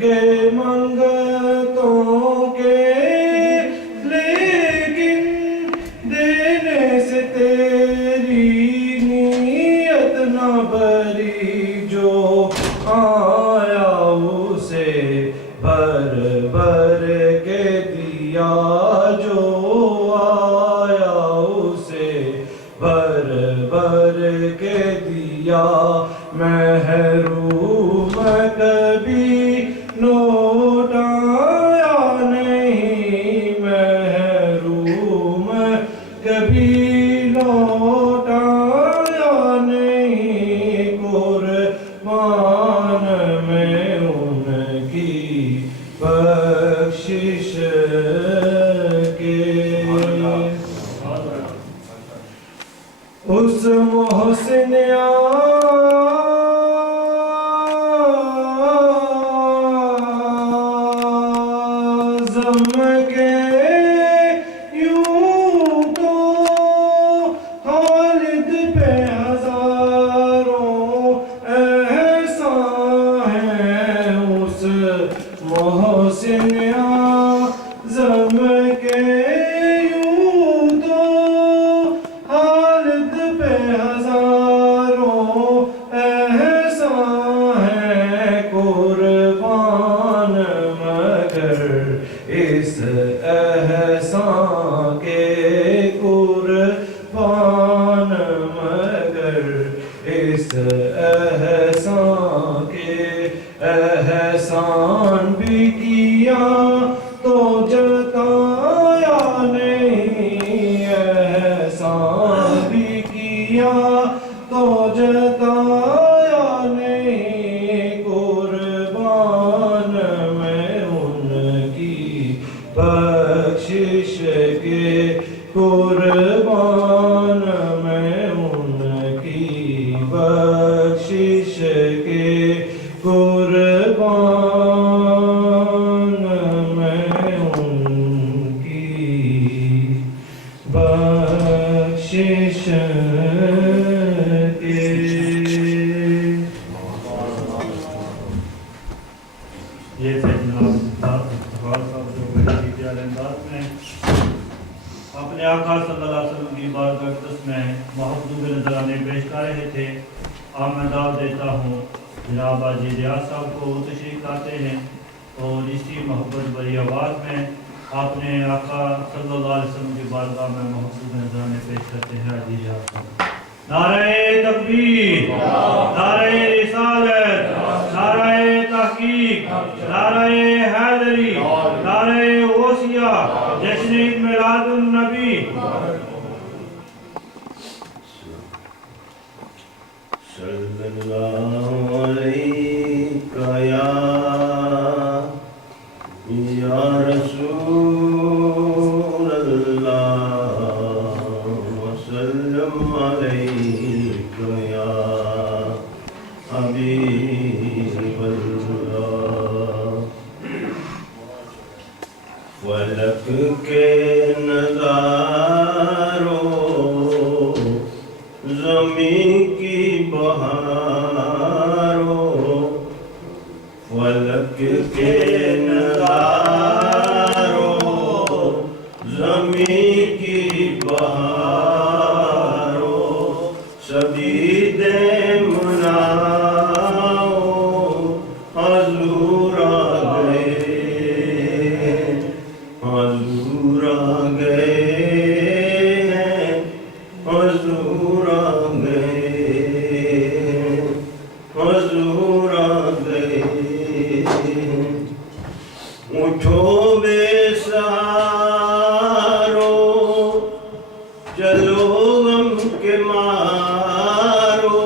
گے منگتوں کے، لیکن دینے سے تیری نیت نہ بری، جو آیا اسے بھر بھر کے دیا، جو آیا اسے بھر بھر کے دیا۔ محروم کبھی لوٹایا نہیں، محروم کبھی لوٹایا نہیں، قربان میں ان کی بخشش کے۔ اس محسن اعظم کے یوں تو خالد پہ ہزاروں احسان ہیں، اس محسن اعظم کے یوں تو خالد پہ ہزاروں احسان ہیں، قربان مگر اس احسان کے، قربان مگر اس احسان کے۔ احسان بھی کیا تو جتایا نہیں، احسان بھی کیا تو جتایا نہیں، قربان میں ان کی بخشش کے، قربان میں ان کی بخشش کے، قربان میں ان کی بخشش کے۔ یہ تھے جناب اقبال صاحب جو بڑے پیارے انداز میں اپنے آقا صلی اللہ علیہ وسلم کی بارگاہ اقدس میں محبوب نذرانے پیش کر رہے تھے۔ اب میں دعوت دیتا ہوں جناب حاجی ریاض صاحب کو، وہ تشریف لاتے ہیں اور اسی محبت بھری آواز میں اپنے آقا صلی اللہ علیہ وسلم کی بارگاہ میں محبوب نذرانے پیش کرتے ہیں۔ حاجی ریاض صاحب۔ نعرہ تکبیر، نعرہ رسالت، نعرہ تحقیق، نعرہ حیدری، نعرہ غوثیہ، جشن عید میلاد النبی۔ صلی اللہ علیہ یا رسول اللہ، وسلم علیک یا حبیب اللہ۔ فلک کے نظاروں، زمین کی بہاروں، فلک کے نظاروں، زمین کی بہاروں، سبھی دے مناؤں، حضور آ گئے، حضور آ گئے ہیں، حضور آ گئے، حضور آ گئے۔ اٹھو بے سہاروں، چلو غم کے مارو،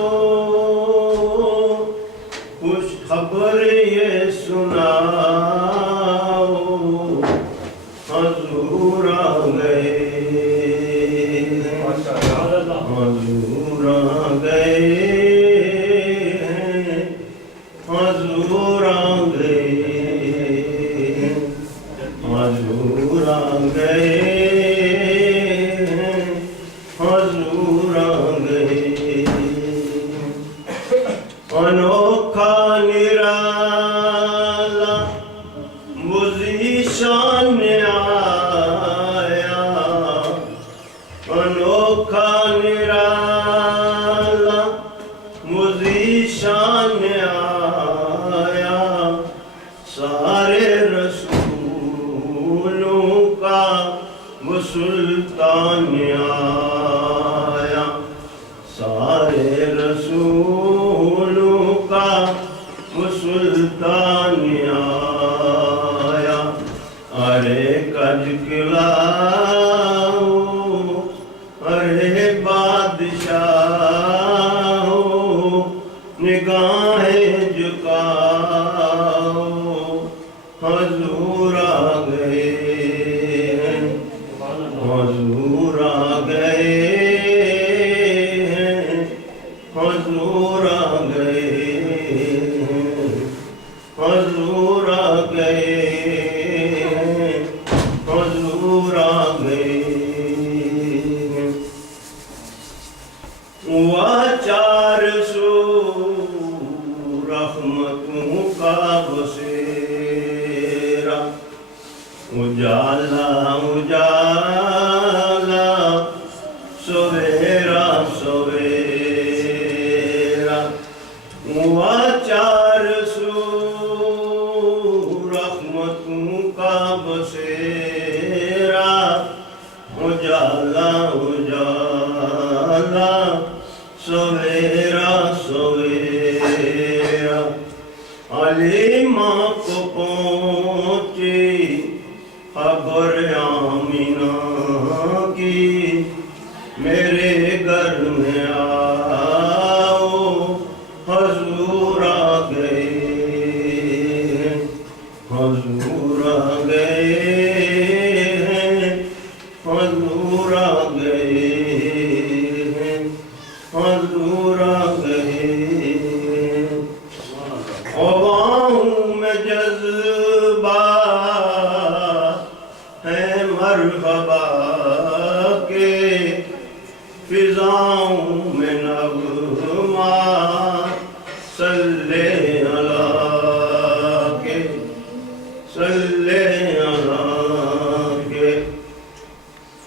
خوش خبر یہ سناؤ، حضور آ گئے، حضور آ گئے ہیں، حضور آ گئے، حضور آ گئے ہیں، حضور آ گئے۔ انوکھا نرالا دکھلاؤ ارے بادشاہ نگاہیں جھکاؤ حضور آ گئے ہیں حضور آ گئے ہیں حضور آ گئے ہیں حضور آ گئے ہیں حضور آ گئے ہیں چار سو رحمتوں کا بسیرا اجالا اجالا سویرا سویرا چار سو رحمتوں کا بسیرا اجالا اجالا سویرا سویرا علیمہ کو پہنچی خبر آمینہ کی میرے گھر میں آؤ حضور آ گئے ہیں حضور آ گئے ہیں حضور آ گئے ہیں حضور آ گئے عواؤں میں جذبہ ہے مرحبا کے فضاؤں میں نغمہ صلی اللہ کے صلی اللہ کے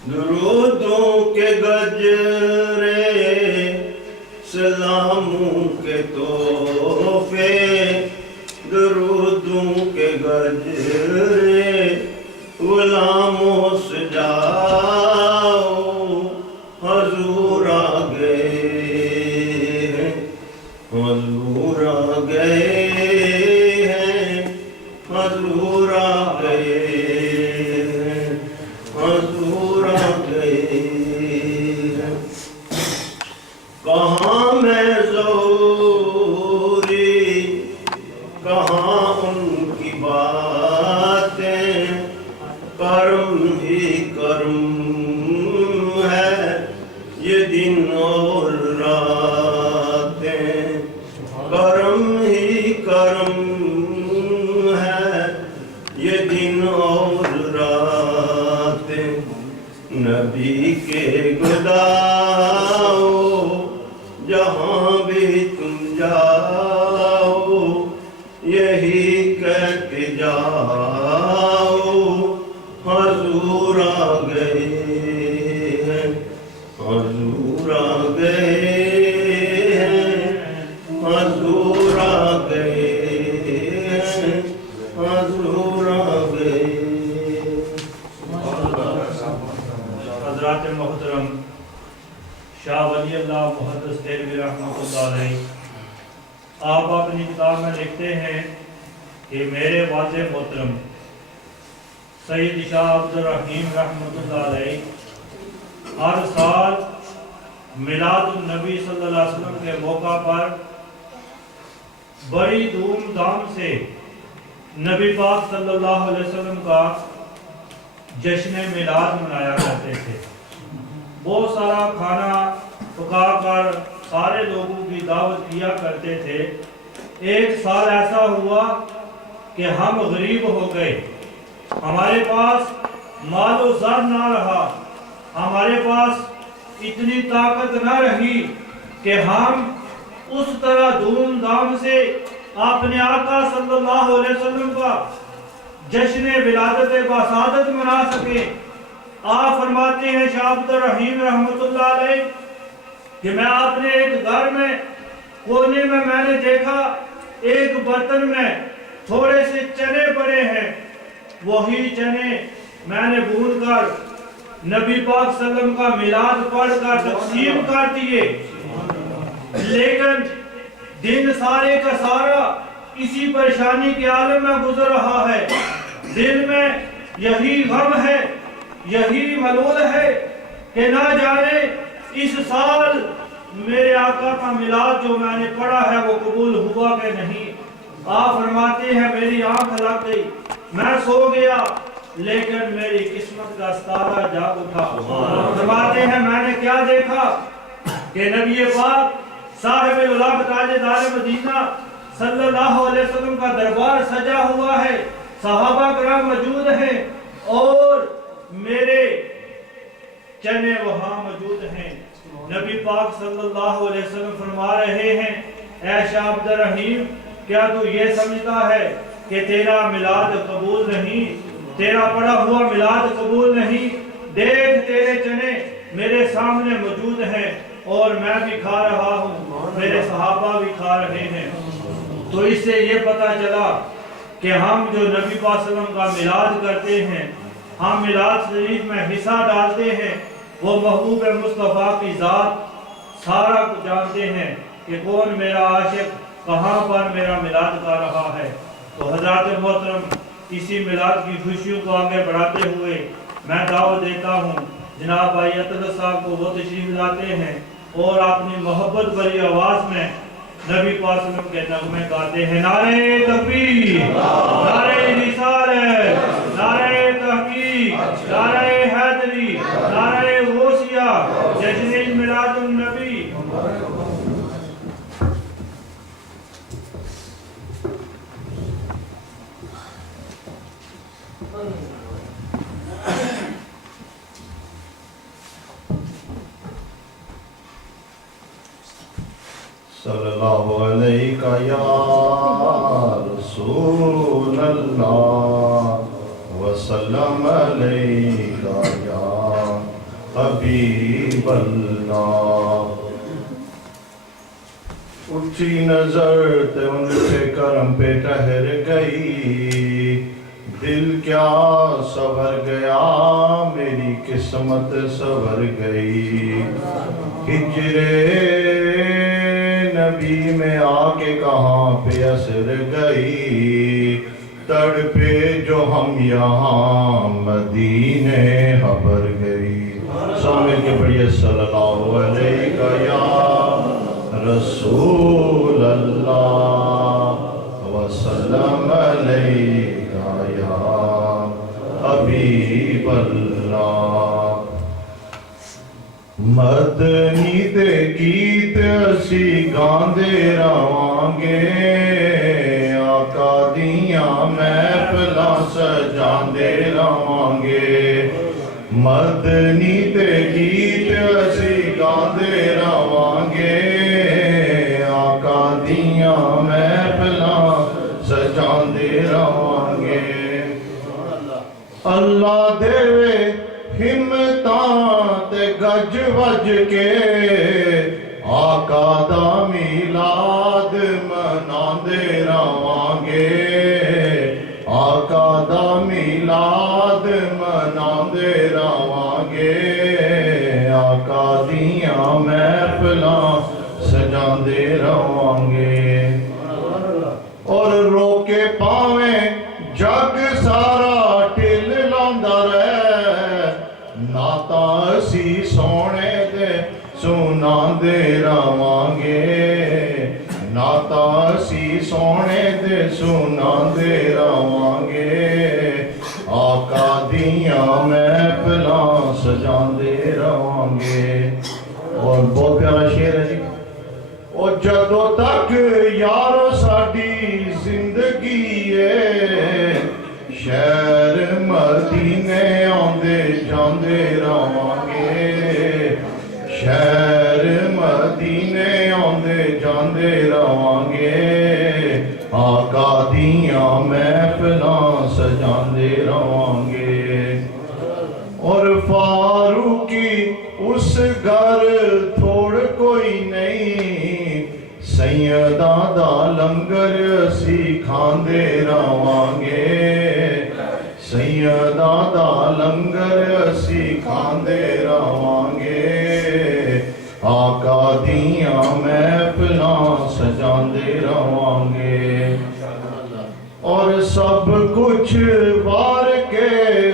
درودوں کے گجرے سلاموں کے تحفے درودوں کے گجرے غلاموں سے جاؤ حضور آ گئے ہیں حضور آ گئے ہیں حضور آ گئے ہیں حضور آ گئے ہیں کہاں میں ظہوری کہاں ان کی باتیں کرم ہی کرم ہے یہ دن اور راتیں کرم ہی کرم ہے یہ دن اور راتیں نبی کے گداؤ جہاں بھی تم جاؤ یہی کہتے جاؤ حضور آ گئے ہیں حضور آ گئے ہیں حضور آ گئے ہیں حضور آ گئے حضرات محترم شاہ ولی اللہ محدث دہلوی رحمۃ اللہ علیہ آپ اپنی کتاب میں لکھتے ہیں کہ میرے والد محترم سید شاہ عبد الرحیم رحمۃ اللہ علیہ ہر سال میلاد النبی صلی اللہ علیہ وسلم کے موقع پر بڑی دھوم دھام سے نبی پاک صلی اللہ علیہ وسلم کا جشن میلاد منایا کرتے تھے بہت سارا کھانا پکا کر سارے لوگوں کی دعوت کیا کرتے تھے ایک سال ایسا ہوا کہ ہم غریب ہو گئے ہمارے پاس مال و زر نہ رہا ہمارے پاس اتنی طاقت نہ رہی کہ ہم اس طرح دھوم دھام سے اپنے آقا صلی اللہ علیہ وسلم کا جشن ولادت باسعادت منا سکے آپ فرماتے ہیں شاہ عبد الرحیم رحمۃ اللہ علیہ کہ میں اپنے ایک گھر میں کونے میں نے دیکھا ایک برتن میں تھوڑے سے چنے پڑے ہیں وہی چنے میں نے بھون کر نبی پاک صلی اللہ علیہ وسلم کا میلاد پڑھ کر تقسیم کر دیے لیکن دن سارے کا سارا اسی پریشانی کے عالم میں گزر رہا ہے دل میں یہی غم ہے، یہی ملول ہے کہ نہ جانے اس سال میرے آقا کا میلاد جو میں نے پڑھا ہے وہ قبول ہوا کہ نہیں۔ آپ فرماتے ہیں میری آنکھ لگ گئی، میں سو گیا لیکن میری قسمت کا ستارہ جاگ اٹھا۔ فرماتے ہیں میں نے کیا دیکھا کہ نبی پاک صاحب العلم تاجدار مدینہ صلی اللہ علیہ وسلم کا دربار سجا ہوا ہے، صحابہ کرام موجود ہیں اور میرے چنے وہاں موجود ہیں۔ نبی پاک صلی اللہ علیہ وسلم فرما رہے ہیں اے شاہ عبد الرحیم کیا تو یہ سمجھتا ہے کہ تیرا میلاد قبول نہیں، تیرا پڑھا ہوا میلاد قبول نہیں؟ دیکھ تیرے چنے میرے سامنے موجود ہیں اور میں بھی کھا رہا ہوں، میرے صحابہ بھی کھا رہے ہیں۔ تو اس سے یہ پتہ چلا کہ ہم جو نبی پاک صلی اللہ علیہ وسلم کا میلاد کرتے ہیں، ہم میلاد شریف میں حصہ ڈالتے ہیں، وہ محبوب مصطفیٰ کی ذات سارا کچھ جانتے ہیں کہ کون میرا عاشق کہاں پر میرا میلاد کر رہا ہے۔ تو حضرات محترم اسی میلاد کی خوشیوں کو آگے بڑھاتے ہوئے میں دعوت دیتا ہوں جناب بھائی اطہر صاحب کو، وہ تشریف لاتے ہیں اور اپنی محبت بھری آواز میں نبی پاک صلی اللہ علیہ وسلم کے نغمے گاتے ہیں۔ نعرہ تکبیر، نعرہ رسالت، نعرہ تحقیق، نعرہ حیدری، نعرہ غوثیہ، جشن میلاد النبی۔ صلی اللہ علیہ یا رسول اللہ وسلم علیہ یا حبیب اللہ۔ اٹھی نظر تے ان سے کرم پہ ٹہر گئی، دل کیا سنور گیا میری قسمت سنور گئی۔ ہجرے نبی میں آ کے کہاں پہ اثر گئی، تڑپے جو ہم یہاں مدینے خبر گئی۔ سامنے کے بڑھئے صلی اللہ علیہ یا رسول اللہ وسلم علیہ یا حبیب اللہ۔ مدنی دے گیت اسی گاندے رہانگے، آقا دیاں محفلاں سجاندے رہانگے۔ مدنی دے گیت اسی گاندے رہانگے، آقا دیاں محفلاں سجاندے رہانگے۔ اللہ دے ہمتاں تے گج وج کے، آقا دا میلاد مناندے رہانگے، آقا دا میلاد مناندے رہانگے، آقا دیاں محفلاں سجاندے رہانگے۔ اور رو کے پاویں جگ سارا ٹل لاندا رہے، نعتاں اسی سونے دے سناندے رہانگے، نعتاں اسی سونے دے سناندے رہانگے، آقا دیاں محفلاں سجاندے رہانگے۔ اور بہت پیارا شعر ہے جی۔ اور جدوں تک یارو ساڈی زندگی ہے، شہر مدینے آندے جاندے رہانگے، شہر مدینے آندے جاندے رہانگے، آقا دیاں محفلاں سجاندے رہانگے۔ اور فاروقی اس گھر تھوڑ کوئی نہیں، سیداں دا لنگر اسی کھاندے رہانگے، سیداں دا لنگر اسی کھاندے رہانگے، آقا دیاں محفلاں سجاندے رہانگے۔ اور سب کچھ وار کے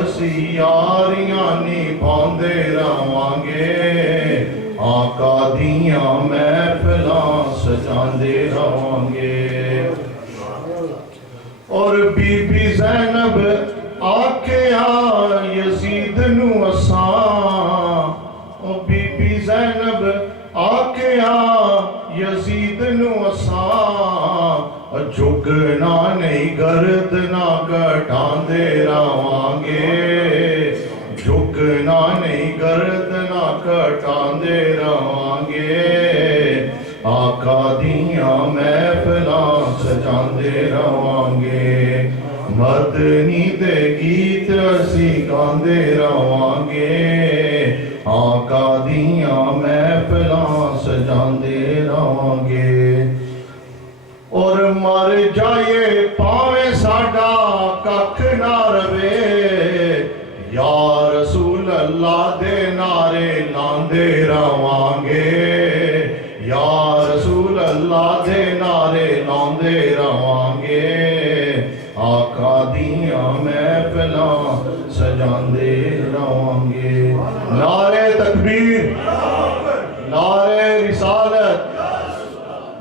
ਅਸੀਂ ਯਾਰੀਆਂ ਨਿਭਾਉਂਦੇ ਰਵਾਂਗੇ ਆਕਾ ਦੀਆਂ ਮਹਿਫਲਾਂ ਸਜਾਉਂਦੇ ਰਵਾਂਗੇ ਔਰ ਬੀਬੀ ਜ਼ੈਨਬ ਆਖਿਆ ਯਜ਼ੀਦ ਨੂੰ ਅਸਾਂ ਉਹ ਬੀਬੀ ਜ਼ੈਨਬ ਆਖਿਆ ਯਜ਼ੀਦ ਨੂੰ ਅਸਾਂ ਝੁਕਣਾ ਨਹੀਂ ਗਰਦਨਾ ਘਟਾਉਂਦੇ ਰਵਾਂਗੇ ਝੁਕਣਾ ਨਹੀਂ ਗਰਦਨਾ ਘਟਾਉਂਦੇ ਰਵਾਂਗੇ ਆਕਾ ਦੀਆਂ ਮਹਿਫਲਾਂ ਸਜਾਉਂਦੇ ਰਵਾਂਗੇ ਮਦਨੀ ਦੇ ਗੀਤ ਅਸੀਂ ਗਾਉਂਦੇ ਰਵਾਂਗੇ ਆਕਾ ਦੀਆਂ ਮਹਿਫਲਾਂ ਸਜਾਉਂਦੇ ਰਵਾਂਗੇ ਔਰ ਮਰ ਜਾਏ ਭਾਵੇਂ ਸਾਡਾ ਕੱਖ ਨਾ ਰਵੇ ਯਾ ਰਸੂਲ ਅੱਲਾ ਦੇ ਨਾਰੇ ਲਾਉਂਦੇ ਰਵਾਂਗੇ ਯਾ ਰਸੂਲ ਅੱਲਾ ਦੇ ਨਾਰੇ ਲਾਉਂਦੇ ਰਵਾਂਗੇ ਆਕਾ ਦੀਆਂ ਮਹਿਫਲਾਂ ਸਜਾਉਂਦੇ ਰਵਾਂਗੇ ਨਾਰੇ ਤਕਬੀਰ ਨਾਰੇ ਰਿਸਾਲਤ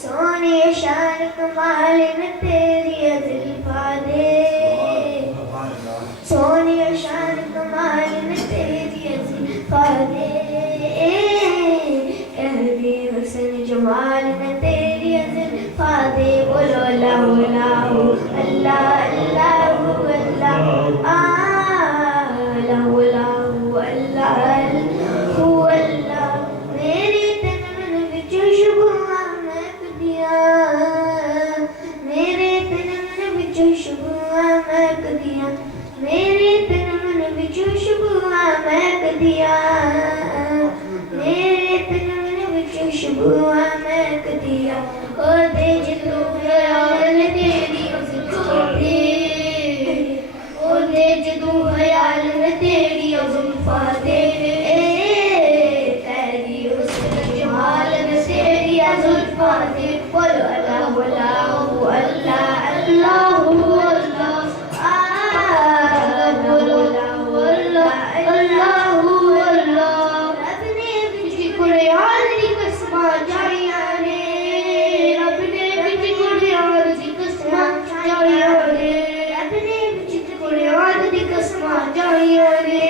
سونے شان کمال میں تیری زلفاں دے سونے شان کمال میں تیری زلفاں دے کہہ دے حسن جمال میں تیری زلفاں دے بولو اللہ اللہ اللہ اللہ اللہ اللہ اللہ اللہ میری تن من وچ شبواں مہکدیاں میرے تن من وچ شبواں مہکدیاں میرے تن من وچ شبواں مہکدیاں میرے تن من وچ شبواں مہکدیاں او دے جدوں خیال تیری زلفاں دے او دے جدوں خیال تیری زلفاں دے تیری حسن جمال میں تیری زلفاں دے بولو اللہ اللہ اللہ اللہ بولو اللہ اللہ اللہ رب نے بچ قرآن دی قسماں جائیاں نے رب نے بچ قرآن دی قسماں جائیاں نے رب نے بچ قرآن دی قسماں جائیاں نے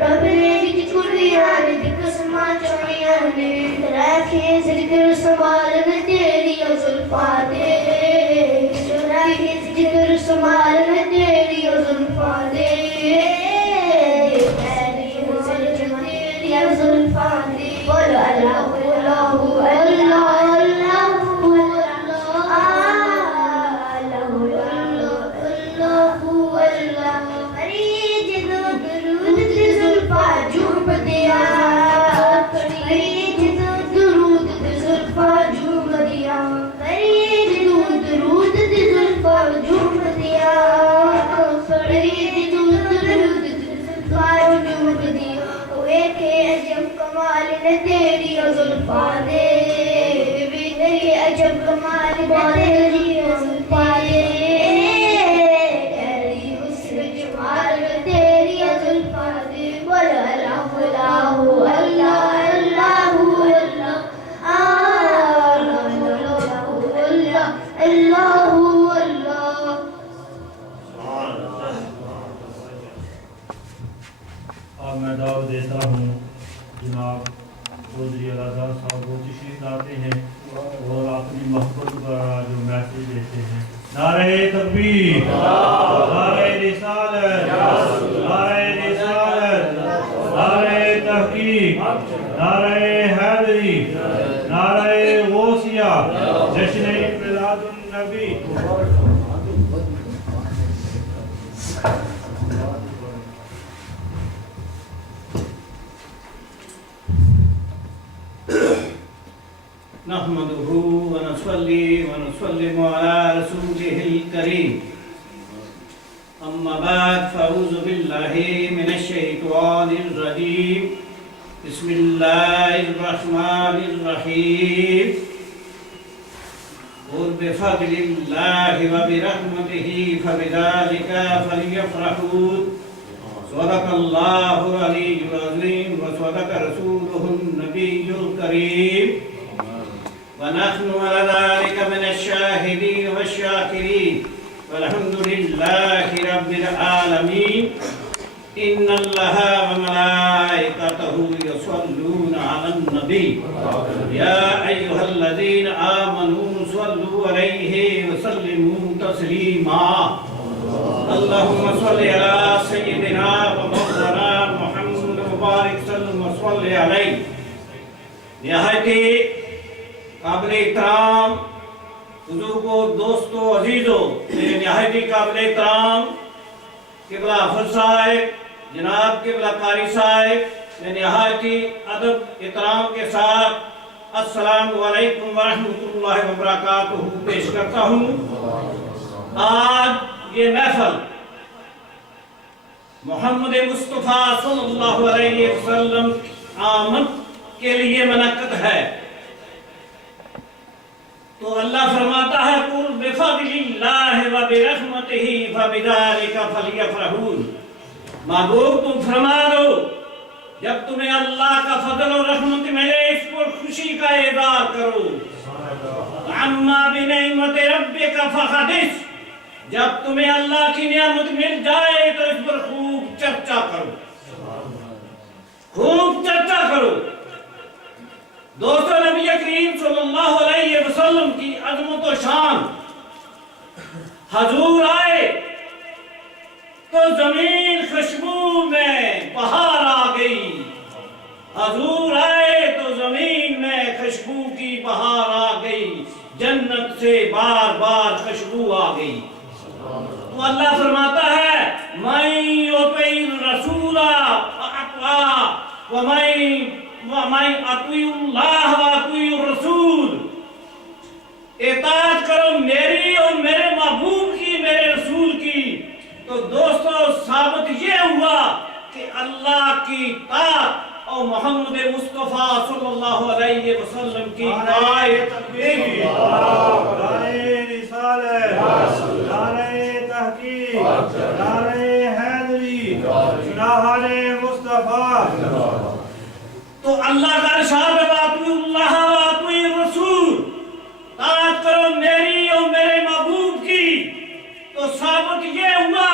رب نے بچ قرآن دی قسماں جائیاں نے رکھے ذکر سنبھال میں تیری زلفاں دے رکھے ذکر سنبھال میں تیری زلفاں دے تیری حسن تیری زلفاں دے بولو اللہ اللہ اللہ اللہ تیری زلفاں دے تیری عجب کمال تیری زلفاں دے تیری حسن جمال تیری زلفاں دے بولو اللہ اللہ اللہ اللہ اللہ اللہ اللہ اب میں دعوت دیتا ہوں جناب چودھری علادہ صاحب وہ تشریف لاتے ہیں اور اپنی محبت پر جو میسج دیتے ہیں نعرہ تکبیر نعرہ رسالت نعرہ رسالت نعرہ تحقیق نعرہ حیدری نعرہ غوثیہ جشن میلاد النبی نحمده ونصلي ونسلم على رسوله الكريم أما بعد فأعوذ بالله من الشيطان الرجيم بسم الله الرحمن الرحيم قل بفضل الله وبرحمته فبذلك فليفرحوا صدق الله العلي العظيم وصدق رسوله النبي الكريم ونحن على ذلك من الشاهدين والشاكرين والحمد لله رب العالمين إن الله وملائكته يصلون على النبي يا أيها الذين آمنوا صلوا عليه وسلموا تسليما اللهم صل على سيدنا ومولانا محمد وبارك وسلم وصل عليه نہایت قابل احترام بزرگوں دوستوں عزیزوں میرے نہایت قابل احترام قبلہ حافظ صاحب جناب قبلہ قاری صاحب میں نہایت ادب احترام کے ساتھ السلام علیکم ورحمۃ اللہ وبرکاتہ پیش کرتا ہوں آج یہ محفل محمد مصطفیٰ صلی اللہ علیہ وسلم آمد کے لیے منعقد ہے تو اللہ فرماتا ہے قل بفضل اللہ و برحمتہ فبذلک فلیفرحوا، محبوب تم فرما دو جب تمہیں اللہ کا فضل و رحمت ملے اس پر خوشی کا اظہار کرو، اما بنعمت ربک فحدث، جب تمہیں اللہ کی نعمت مل جائے تو اس پر خوب چرچا کرو، خوب چرچا کرو۔ دوستو نبی کریم صلی اللہ علیہ وسلم کی عظمت و شان، حضور آئے تو زمین خوشبو میں بہار آ گئی، حضور آئے تو زمین میں خوشبو کی بہار آ گئی، جنت سے بار بار خوشبو آ گئی۔ تو اللہ فرماتا ہے مَن يُطِعِ الرَّسُولَ فَأَطَاعَ وَمَن يُطِعِ اللَّهَ وَيُطِعِ الرَّسُولَ، اطاعت کرو میری اور میرے محبوب کی، میرے رسول کی۔ تو دوستو ثابت یہ ہوا کہ اللہ کی اطاعت اور محمد مصطفیٰ صلی اللہ علیہ وسلم کی اطاعت، نعرہ رسالت، نعرہ تحقیق، نعرہ حیدری، نعرہ مصطفیٰ۔ تو اللہ کا ارشاد ہے وَأَطِیعُوا اللَّهَ وَأَطِیعُوا الرَّسُولَ، اطاعت کرو میری اور میرے محبوب کی۔ تو ثابت یہ ہوا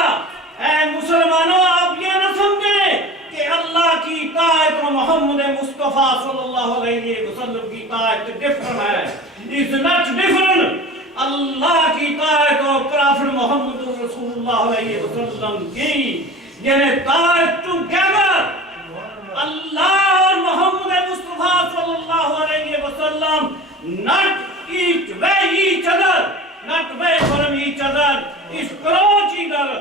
اے مسلمانوں آپ یہ نہ سمجھیں کہ اللہ کی اطاعت اور محمد مصطفیٰ صلی اللہ علیہ وسلم کی اطاعت ڈفرنٹ ہے، it's not different۔ اللہ کی اطاعت اور پرافٹ محمد رسول اللہ علیہ وسلم کی یعنی اطاعت ٹوگیدر، اللہ اور محمد مصطفیٰ صلی اللہ علیہ وسلم not each way each other, not way from each other, is approach each other۔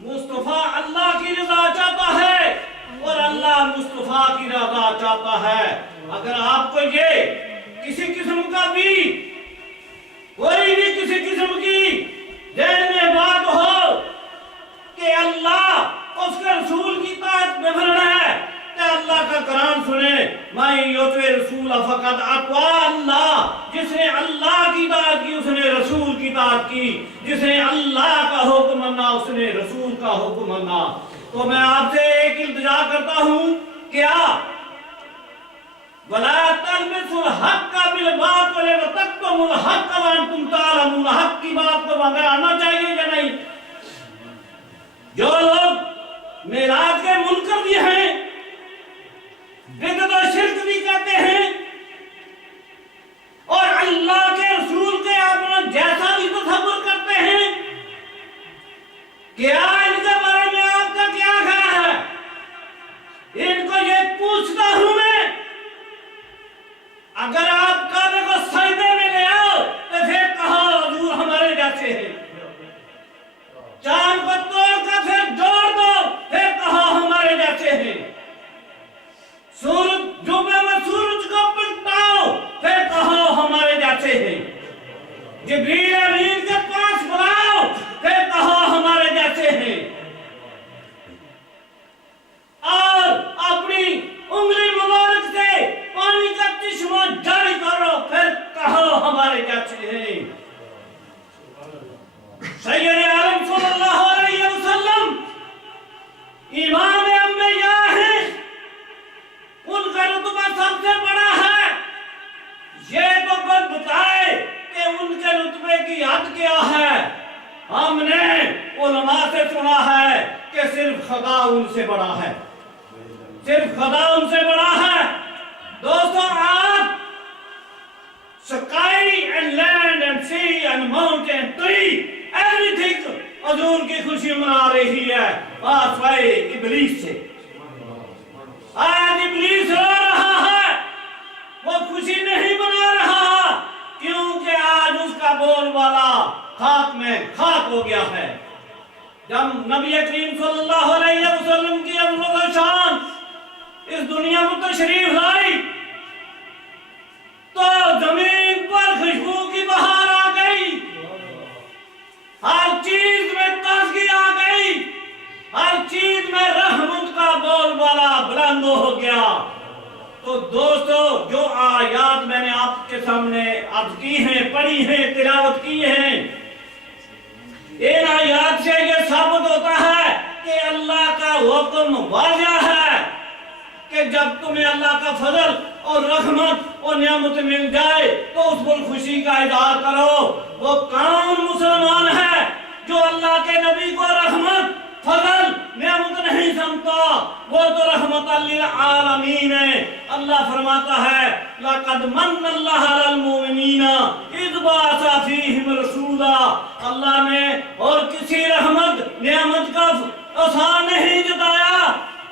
مصطفیٰ اللہ کی رضا چاہتا ہے اور اللہ مصطفیٰ کی رضا چاہتا ہے۔ اگر آپ کو یہ کسی قسم کا بھی کوئی بھی کسی قسم کی ذہن میں بات ہو کہ اللہ اس کے رسول کی اطاعت میں بھرنا ہے کہ اللہ کا قرآن سنے مَن يُطِعِ الرَّسُولَ فَقَدْ أَطَاعَ اللَّهَ، جس نے اللہ کی اطاعت کی اس نے رسول کی اطاعت کی، جس نے اللہ کا حکم مانا اس نے رسول کا حکم مانا۔ تو میں آپ سے ایک التجا کرتا ہوں، کیا وَلَا تَلْبِسُوا الْحَقَّ بِالْبَاطِلِ وَتَكْتُمُوا الْحَقَّ وَأَنْتُمْ تَعْلَمُونَ، حق کی بات کو ہمیں آنا چاہیے یا نہیں؟ جو لوگ معراج کے منکر بھی ہیں، بدعت و شرک بھی کہتے ہیں اور اللہ کے رسول کے اپنا جیسا بھی تصور کرتے ہیں، کیا ان کے بارے میں آپ کا کیا خیال ہے؟ ان کو یہ پوچھتا ہوں میں، اگر آپ کعبے کو سجدے میں لے آؤ تو پھر کہو حضور ہمارے جیسے ہیں، چاند کو توڑ کر پھر جوڑ دو پھر کہو ہمارے جیسے ہیں، سورج ڈوبے میں سورج کو پلٹاؤ پھر کہو ہمارے جیسے ہیں، جبریل امین کے پاس بلاؤ پھر کہو ہمارے جیسے ہیں، اور اپنی انگلی مبارک سے پانی کا چشمہ جاری کرو پھر کہو ہمارے جیسے ہیں۔ سید عالم صلی اللہ علیہ وسلم امام انبیاء ہیں، ان کا رتبہ سب سے بڑا ہے، یہ تو کوئی بتائے کہ ان کے رتبے کی حد کیا ہے؟ ہم نے علماء سے سنا ہے کہ صرف خدا ان سے بڑا ہے، صرف خدا ان سے بڑا ہے۔ دوستو آج sky and land and sea and mountain tree everything حضور کی خوشی منا رہی ہے، سوائے ابلیس سے۔ آج ابلیس رو رہا ہے، وہ خوشی نہیں منا رہا کیونکہ آج اس کا بول والا خاک میں خاک ہو گیا ہے۔ جب نبی کریم صلی اللہ علیہ وسلم کی عظمت و شان اس دنیا میں تشریف لائی تو زمین پر خوشبو کی بہار آ گئی، ہر چیز میں تازگی آ گئی، ہر چیز میں رحمت کا بول بالا بلند ہو گیا۔ تو دوستو جو آیات میں نے آپ کے سامنے عرض کی ہیں، پڑھی ہیں، تلاوت کی ہیں، ان آیات سے یہ ثابت ہوتا ہے کہ اللہ کا حکم واضح ہے کہ جب تمہیں اللہ کا فضل اور رحمت اور نعمت مل جائے تو اس پر خوشی کا اظہار کرو۔ وہ کون مسلمان ہے جو اللہ کے نبی کو رحمت، فضل، نعمت نہیں سمجھتا؟ وہ تو رحمت للعالمین ہے۔ اللہ فرماتا ہے لَقَدْ مَنَّ اللَّهُ عَلَى الْمُؤْمِنِينَ إِذْ بَعَثَ فِيهِمْ رَسُولًا۔ اللہ نے اور کسی رحمت نعمت کا احسان نہیں جتایا،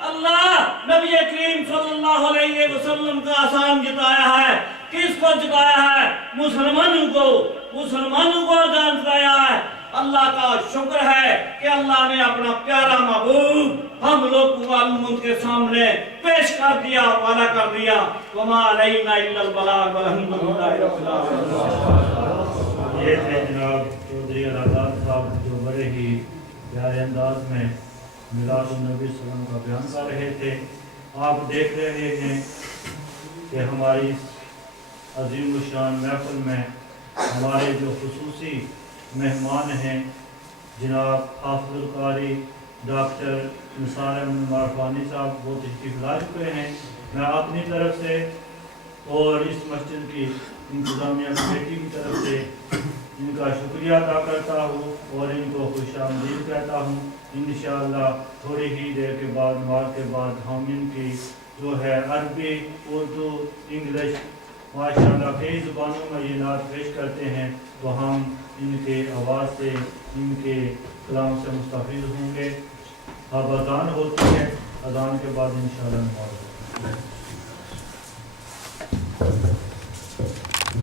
اللہ نبی کریم صلی اللہ علیہ وسلم کا احسان جتایا ہے۔ کس کو جتایا ہے؟ مسلمانوں کو احسان جتایا ہے۔ اللہ کا شکر ہے کہ اللہ نے اپنا پیارا محبوب ہم لوگوں کو امت کے سامنے پیش کر دیا، وعدہ کر دیا، وما علینا الا البلاغ والحمد للہ رب العالمین۔ یہ تھے جناب چودھری العداد صاحب جو بڑے ہی پیارے انداز میں میلاد النبی صلی اللہ علیہ وسلم کا بیان کر رہے تھے۔ آپ دیکھ رہے ہیں کہ ہماری عظیم الشان محفل میں ہمارے جو خصوصی مہمان ہیں جناب حافظ القاری ڈاکٹر نثار احمد عرفانی صاحب، وہ تشریف لا چکے ہیں۔ میں اپنی طرف سے اور اس مسجد کی انتظامیہ کمیٹی کی طرف سے ان کا شکریہ ادا کرتا ہوں اور ان کو خوش آمدید کہتا ہوں۔ انشاءاللہ تھوڑی ہی دیر کے بعد، نماز کے بعد، ہم ان کی جو ہے عربی، اردو، انگلش، ماشاءاللہ کئی زبانوں میں یہ نعت پیش کرتے ہیں، تو ہم ان کے آواز سے، ان کے کلام سے مستفید ہوں گے۔ اب اذان ہوتی ہے، اذان کے بعد انشاءاللہ نماز ہوتی ہے۔